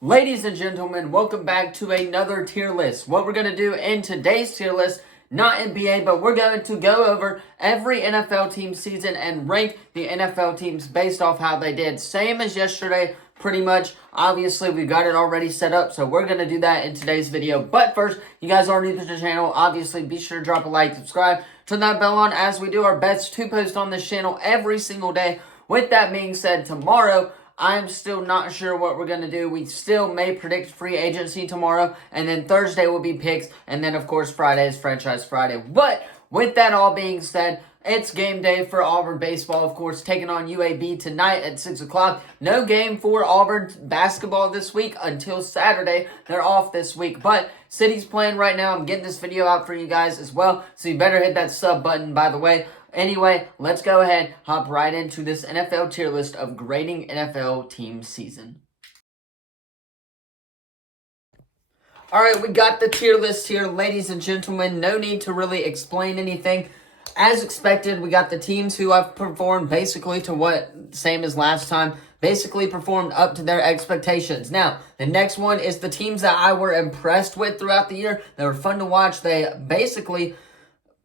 Ladies and gentlemen, welcome back to another tier list. What we're going to do in today's tier list, not NBA, but we're going to go over every NFL team season and rank the NFL teams based off how they did. Same as yesterday, pretty much. Obviously, we've got it already set up, so we're going to do that in today's video. But first, you guys are new to the channel. Obviously, be sure to drop a like, subscribe, turn that bell on as we do our best to post on this channel every single day. With that being said, tomorrow, I'm still not sure what we're going to do. We still may predict free agency tomorrow, and then Thursday will be picks, and then, of course, Friday is Franchise Friday. But with that all being said, it's game day for Auburn baseball, of course, taking on UAB tonight at 6 o'clock. No game for Auburn basketball this week until Saturday. They're off this week, but City's playing right now. I'm getting this video out for you guys as well, so you better hit that sub button, by the way. Anyway, let's go ahead, hop right into this NFL tier list of grading NFL team season. Alright, we got the tier list here, ladies and gentlemen. No need to really explain anything. As expected, we got the teams who have performed basically to what, same as last time, basically performed up to their expectations. Now, the next one is the teams that I were impressed with throughout the year. They were fun to watch. They basically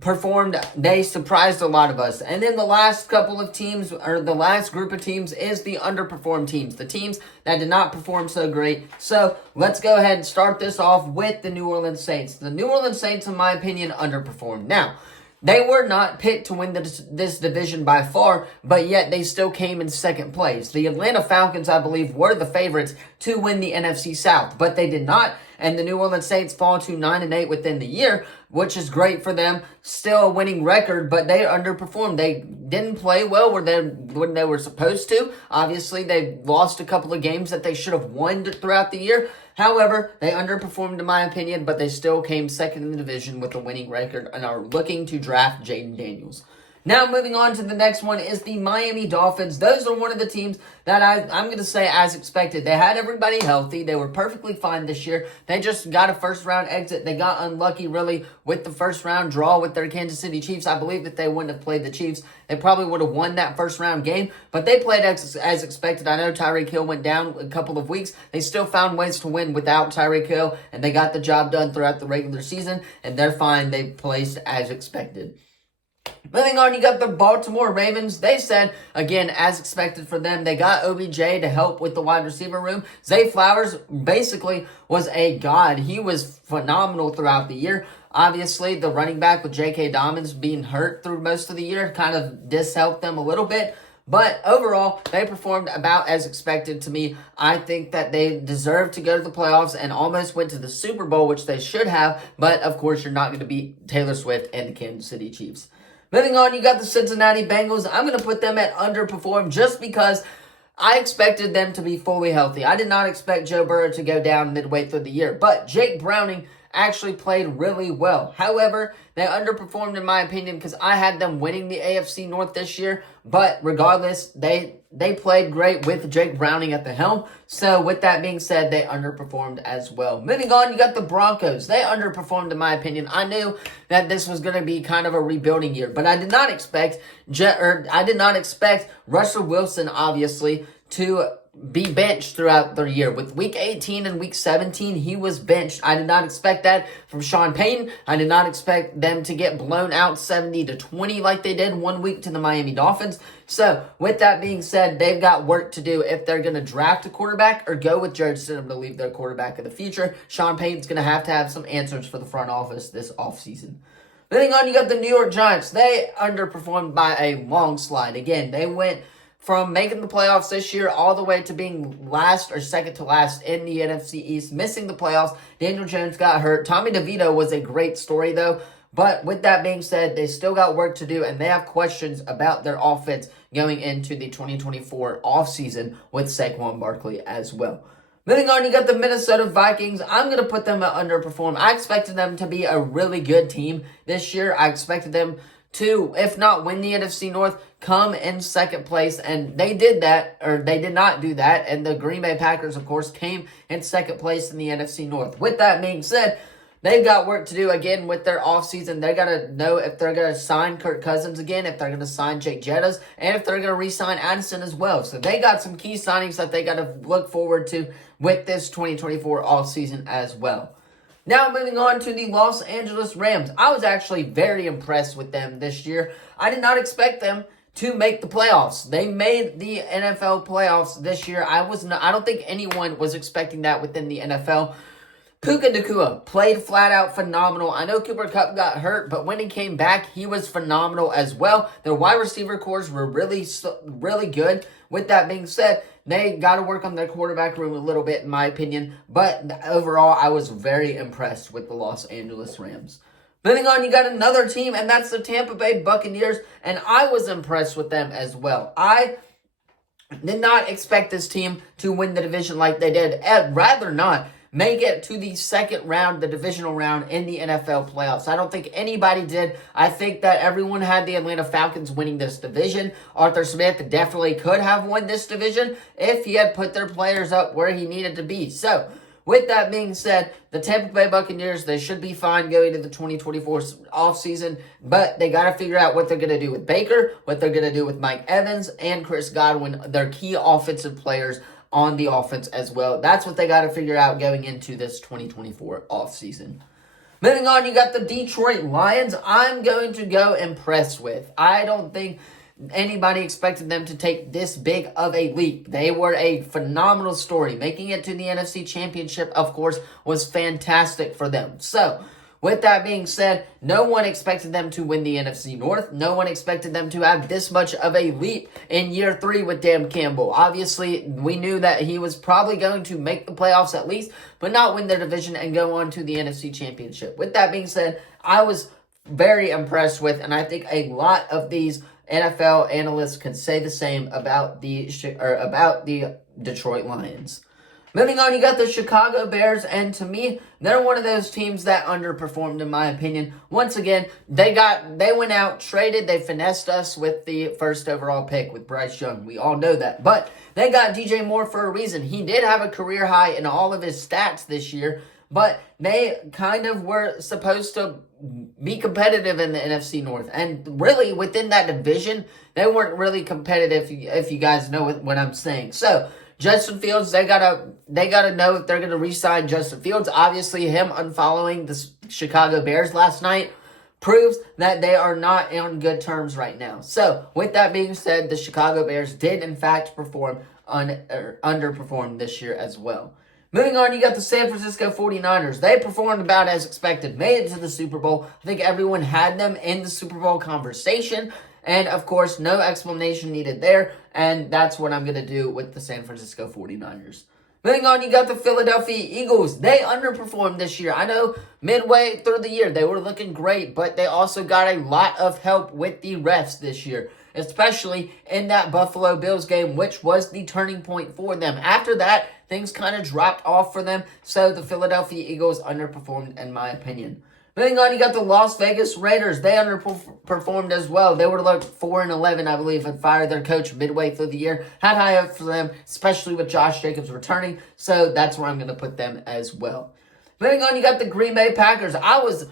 performed, they surprised a lot of us. And then the last couple of teams, or the last group of teams, is the underperformed teams, the teams that did not perform so great. So let's go ahead and start this off with the New Orleans Saints. The New Orleans Saints, in my opinion, underperformed. Now, they were not picked to win this division by far, but yet they still came in second place. The Atlanta Falcons, I believe, were the favorites to win the NFC South, but they did not, and the New Orleans Saints fall to 9-8 within the year, which is great for them. Still a winning record, but they underperformed. They didn't play well when they were supposed to. Obviously, they lost a couple of games that they should have won throughout the year. However, they underperformed in my opinion, but they still came second in the division with a winning record and are looking to draft Jayden Daniels. Now, moving on to the next one is the Miami Dolphins. Those are one of the teams that I'm going to say as expected. They had everybody healthy. They were perfectly fine this year. They just got a first-round exit. They got unlucky, really, with the first-round draw with their Kansas City Chiefs. I believe that they wouldn't have played the Chiefs, they probably would have won that first-round game. But they played as expected. I know Tyreek Hill went down a couple of weeks. They still found ways to win without Tyreek Hill, and they got the job done throughout the regular season, and they're fine. They placed as expected. Moving on, you got the Baltimore Ravens. They said, again, as expected for them, they got OBJ to help with the wide receiver room. Zay Flowers basically was a god. He was phenomenal throughout the year. Obviously, the running back with J.K. Dobbins being hurt through most of the year kind of dishelped them a little bit. But overall, they performed about as expected to me. I think that they deserved to go to the playoffs and almost went to the Super Bowl, which they should have. But, of course, you're not going to beat Taylor Swift and the Kansas City Chiefs. Moving on, you got the Cincinnati Bengals. I'm going to put them at underperform just because I expected them to be fully healthy. I did not expect Joe Burrow to go down midway through the year, but Jake Browning actually played really well. However, they underperformed in my opinion because I had them winning the AFC North this year, but regardless, they played great with Jake Browning at the helm. So with that being said, they underperformed as well. Moving on, you got the Broncos. They underperformed in my opinion. I knew that this was going to be kind of a rebuilding year, but I did not expect Russell Wilson obviously to be benched throughout the year. With week 18 and week 17, he was benched. I did not expect that from Sean Payton. I did not expect them to get blown out 70-20 like they did 1 week to the Miami Dolphins. So, with that being said, they've got work to do if they're going to draft a quarterback or go with Jared Stidham to leave their quarterback in the future. Sean Payton's going to have some answers for the front office this offseason. Moving on, you got the New York Giants. They underperformed by a long slide. Again, they went from making the playoffs this year all the way to being last or second to last in the NFC East, missing the playoffs. Daniel Jones got hurt. Tommy DeVito was a great story, though. But with that being said, they still got work to do, and they have questions about their offense going into the 2024 offseason with Saquon Barkley as well. Moving on, you got the Minnesota Vikings. I'm going to put them at underperform. I expected them to be a really good team this year. I expected them to, if not win the NFC North, come in second place, and they did that, or they did not do that, and the Green Bay Packers, of course, came in second place in the NFC North. With that being said, They've got work to do again with their offseason. They got to know if they're going to sign Kirk Cousins again, if they're going to sign Jake Jettas, and if they're going to re-sign Addison as well. So they got some key signings that they got to look forward to with this 2024 offseason as well. Now moving on to the Los Angeles Rams. I was actually very impressed with them this year. I did not expect them to make the playoffs. They made the NFL playoffs this year. I don't think anyone was expecting that within the NFL. Puka Nacua played flat out phenomenal. I know Cooper Kupp got hurt, but when he came back, he was phenomenal as well. Their wide receiver cores were really good. With that being said, they got to work on their quarterback room a little bit, in my opinion. But overall, I was very impressed with the Los Angeles Rams. Moving on, you got another team, and that's the Tampa Bay Buccaneers, and I was impressed with them as well. I did not expect this team to win the division like they did. I'd rather not make it to the second round, the divisional round in the NFL playoffs. I don't think anybody did. I think that everyone had the Atlanta Falcons winning this division. Arthur Smith definitely could have won this division if he had put their players up where he needed to be. So, with that being said, the Tampa Bay Buccaneers, they should be fine going to the 2024 offseason, but they got to figure out what they're going to do with Baker, what they're going to do with Mike Evans and Chris Godwin, their key offensive players on the offense as well. That's what they got to figure out going into this 2024 offseason. Moving on, you got the Detroit Lions. I'm going to go impressed with. I don't think anybody expected them to take this big of a leap. They were a phenomenal story. Making it to the NFC Championship, of course, was fantastic for them. So, with that being said, no one expected them to win the NFC North. No one expected them to have this much of a leap in year 3 with Dan Campbell. Obviously, we knew that he was probably going to make the playoffs at least, but not win their division and go on to the NFC Championship. With that being said, I was very impressed with, and I think a lot of these NFL analysts can say the same about the Detroit Lions. Moving on, you got the Chicago Bears, and to me, they're one of those teams that underperformed, in my opinion. Once again, they went out, traded, they finessed us with the first overall pick with Bryce Young. We all know that. But they got DJ Moore for a reason. He did have a career high in all of his stats this year, but they kind of were supposed to be competitive in the NFC North. And really, within that division, they weren't really competitive, if you guys know what I'm saying. So, Justin Fields, they gotta know if they're gonna re-sign Justin Fields. Obviously, him unfollowing the Chicago Bears last night proves that they are not on good terms right now. So, with that being said, the Chicago Bears did in fact underperform this year as well. Moving on, you got the San Francisco 49ers. They performed about as expected, made it to the Super Bowl. I think everyone had them in the Super Bowl conversation. And, of course, no explanation needed there. And that's what I'm going to do with the San Francisco 49ers. Moving on, you got the Philadelphia Eagles. They underperformed this year. I know midway through the year they were looking great, but they also got a lot of help with the refs this year, especially in that Buffalo Bills game, which was the turning point for them. After that, things kind of dropped off for them, so the Philadelphia Eagles underperformed, in my opinion. Moving on, you got the Las Vegas Raiders. They underperformed as well. They were like 4-11, I believe, and fired their coach midway through the year. Had high hopes for them, especially with Josh Jacobs returning. So that's where I'm going to put them as well. Moving on, you got the Green Bay Packers. I was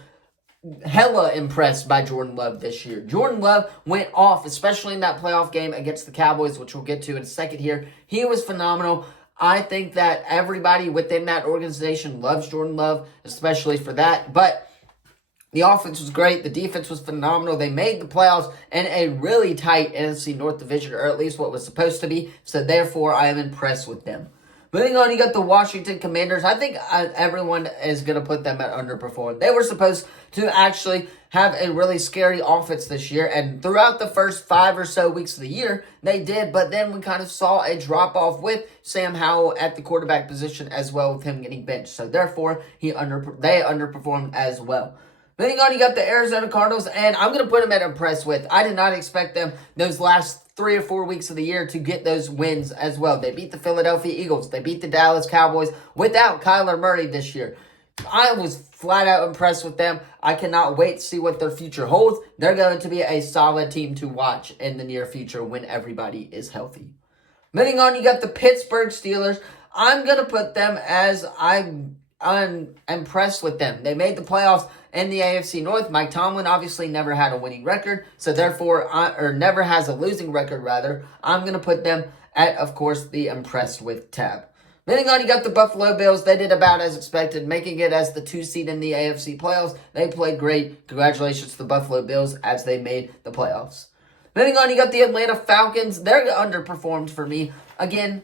hella impressed by Jordan Love this year. Jordan Love went off, especially in that playoff game against the Cowboys, which we'll get to in a second here. He was phenomenal. I think that everybody within that organization loves Jordan Love, especially for that. But the offense was great. The defense was phenomenal. They made the playoffs in a really tight NFC North division, or at least what was supposed to be. So, therefore, I am impressed with them. Moving on, you got the Washington Commanders. I think everyone is going to put them at underperform. They were supposed to actually have a really scary offense this year, and throughout the first 5 or so weeks of the year, they did, but then we kind of saw a drop-off with Sam Howell at the quarterback position as well, with him getting benched. So, therefore, they underperformed as well. Moving on, you got the Arizona Cardinals, and I'm going to put them at impressed with. I did not expect them those last 3 or 4 weeks of the year to get those wins as well. They beat the Philadelphia Eagles. They beat the Dallas Cowboys without Kyler Murray this year. I was flat out impressed with them. I cannot wait to see what their future holds. They're going to be a solid team to watch in the near future when everybody is healthy. Moving on, you got the Pittsburgh Steelers. I'm going to put them as unimpressed with them. They made the playoffs in the AFC North. Mike Tomlin obviously never had a winning record, so therefore, or never has a losing record, rather. I'm going to put them at, of course, the impressed with tab. Moving on, you got the Buffalo Bills. They did about as expected, making it as the 2 seed in the AFC playoffs. They played great. Congratulations to the Buffalo Bills as they made the playoffs. Moving on, you got the Atlanta Falcons. They're underperformed for me. Again,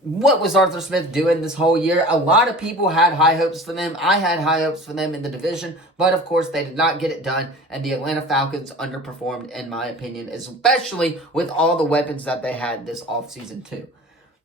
what was Arthur Smith doing this whole year? A lot of people had high hopes for them. I had high hopes for them in the division, but of course they did not get it done, and the Atlanta Falcons underperformed in my opinion, especially with all the weapons that they had this offseason too.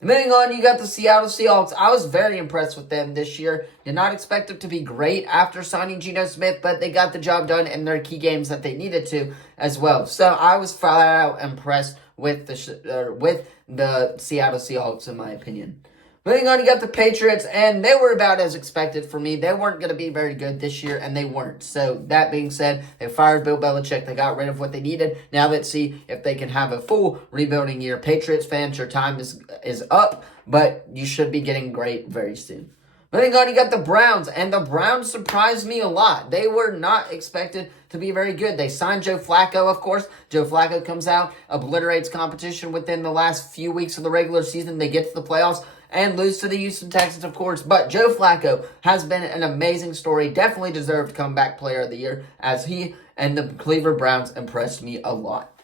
Moving on, you got the Seattle Seahawks. I was very impressed with them this year. Did not expect them to be great after signing Geno Smith, but they got the job done in their key games that they needed to as well. So I was flat out impressed with the Seattle Seahawks, in my opinion. Moving on, you got the Patriots, and they were about as expected for me. They weren't going to be very good this year, and they weren't. So, that being said, they fired Bill Belichick. They got rid of what they needed. Now let's see if they can have a full rebuilding year. Patriots fans, your time is up, but you should be getting great very soon. Moving on, you got the Browns, and the Browns surprised me a lot. They were not expected to be very good. They signed Joe Flacco, of course. Joe Flacco comes out, obliterates competition within the last few weeks of the regular season. They get to the playoffs and lose to the Houston Texans, of course. But Joe Flacco has been an amazing story. Definitely deserved comeback player of the year, as he and the Cleveland Browns impressed me a lot.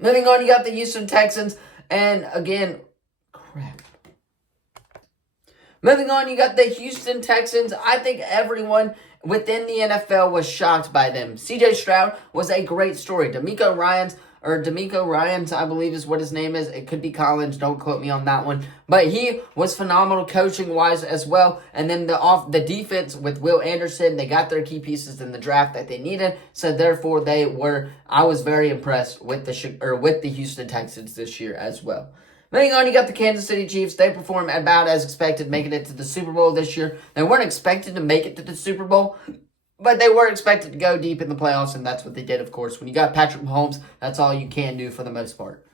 Moving on, you got the Houston Texans, and again, crap. Moving on, you got the Houston Texans. I think everyone within the NFL was shocked by them. C.J. Stroud was a great story. DeMeco Ryans, I believe is what his name is. It could be Collins. Don't quote me on that one. But he was phenomenal coaching-wise as well. And then the defense with Will Anderson, they got their key pieces in the draft that they needed. So therefore, I was very impressed with the Houston Texans this year as well. Moving on, you got the Kansas City Chiefs. They performed about as expected, making it to the Super Bowl this year. They weren't expected to make it to the Super Bowl, but they were expected to go deep in the playoffs, and that's what they did, of course. When you got Patrick Mahomes, that's all you can do for the most part.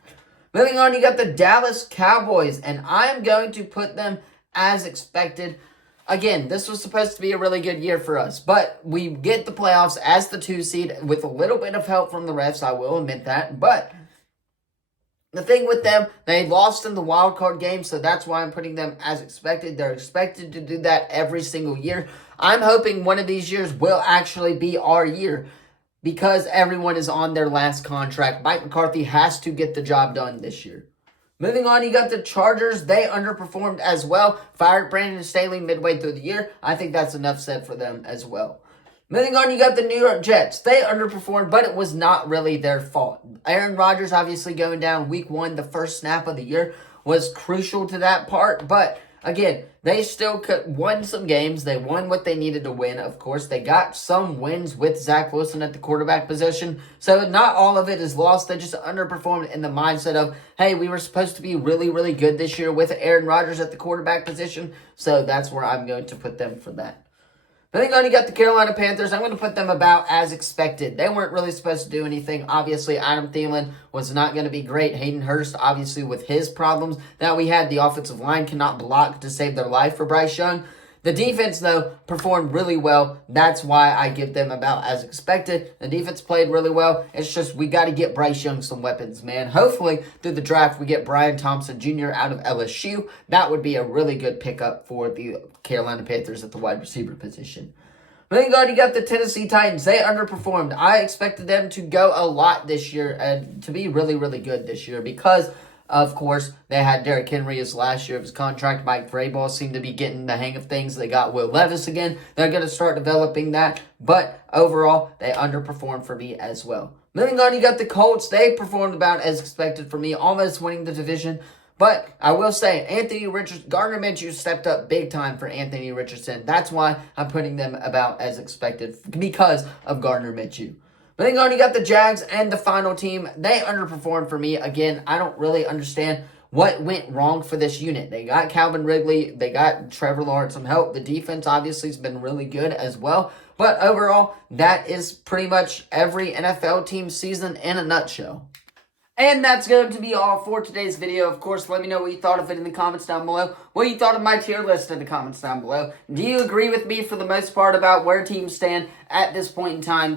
Moving on, you got the Dallas Cowboys, and I'm going to put them as expected. Again, this was supposed to be a really good year for us, but we get the playoffs as the 2 seed with a little bit of help from the refs, I will admit that, but the thing with them, they lost in the wild card game, so that's why I'm putting them as expected. They're expected to do that every single year. I'm hoping one of these years will actually be our year because everyone is on their last contract. Mike McCarthy has to get the job done this year. Moving on, you got the Chargers. They underperformed as well. Fired Brandon Staley midway through the year. I think that's enough said for them as well. Moving on, you got the New York Jets. They underperformed, but it was not really their fault. Aaron Rodgers obviously going down week 1, the first snap of the year, was crucial to that part. But again, they still won some games. They won what they needed to win, of course. They got some wins with Zach Wilson at the quarterback position. So not all of it is lost. They just underperformed in the mindset of, hey, we were supposed to be really, really good this year with Aaron Rodgers at the quarterback position. So that's where I'm going to put them for that. Moving on, you got the Carolina Panthers. I'm going to put them about as expected. They weren't really supposed to do anything. Obviously, Adam Thielen was not going to be great. Hayden Hurst, obviously, with his problems that we had, the offensive line cannot block to save their life for Bryce Young. The defense, though, performed really well. That's why I give them about as expected. The defense played really well. It's just we got to get Bryce Young some weapons, man. Hopefully, through the draft, we get Brian Thompson Jr. out of LSU. That would be a really good pickup for the Carolina Panthers at the wide receiver position. Moving on, you got the Tennessee Titans. They underperformed. I expected them to go a lot this year and to be really, really good this year because, of course, they had Derrick Henry as last year of his contract. Mike Vrabel seemed to be getting the hang of things. They got Will Levis again. They're going to start developing that. But overall, they underperformed for me as well. Moving on, you got the Colts. They performed about as expected for me, almost winning the division. But I will say, Gardner Minshew stepped up big time for Anthony Richardson. That's why I'm putting them about as expected because of Gardner Minshew. Moving on, you got the Jags and the final team. They underperformed for me. Again, I don't really understand what went wrong for this unit. They got Calvin Ridley. They got Trevor Lawrence some help. The defense obviously has been really good as well. But overall, that is pretty much every NFL team season in a nutshell. And that's going to be all for today's video. Of course, let me know what you thought of it in the comments down below. What you thought of my tier list in the comments down below. Do you agree with me for the most part about where teams stand at this point in time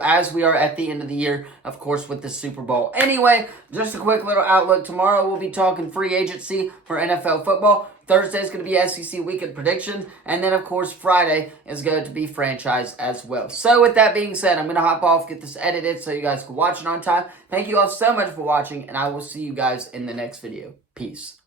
as we are at the end of the year, of course, with the Super Bowl? Anyway, just a quick little outlook. Tomorrow we'll be talking free agency for NFL football. Thursday is going to be SEC weekend predictions. And then, of course, Friday is going to be franchise as well. So, with that being said, I'm going to hop off, get this edited so you guys can watch it on time. Thank you all so much for watching, and I will see you guys in the next video. Peace.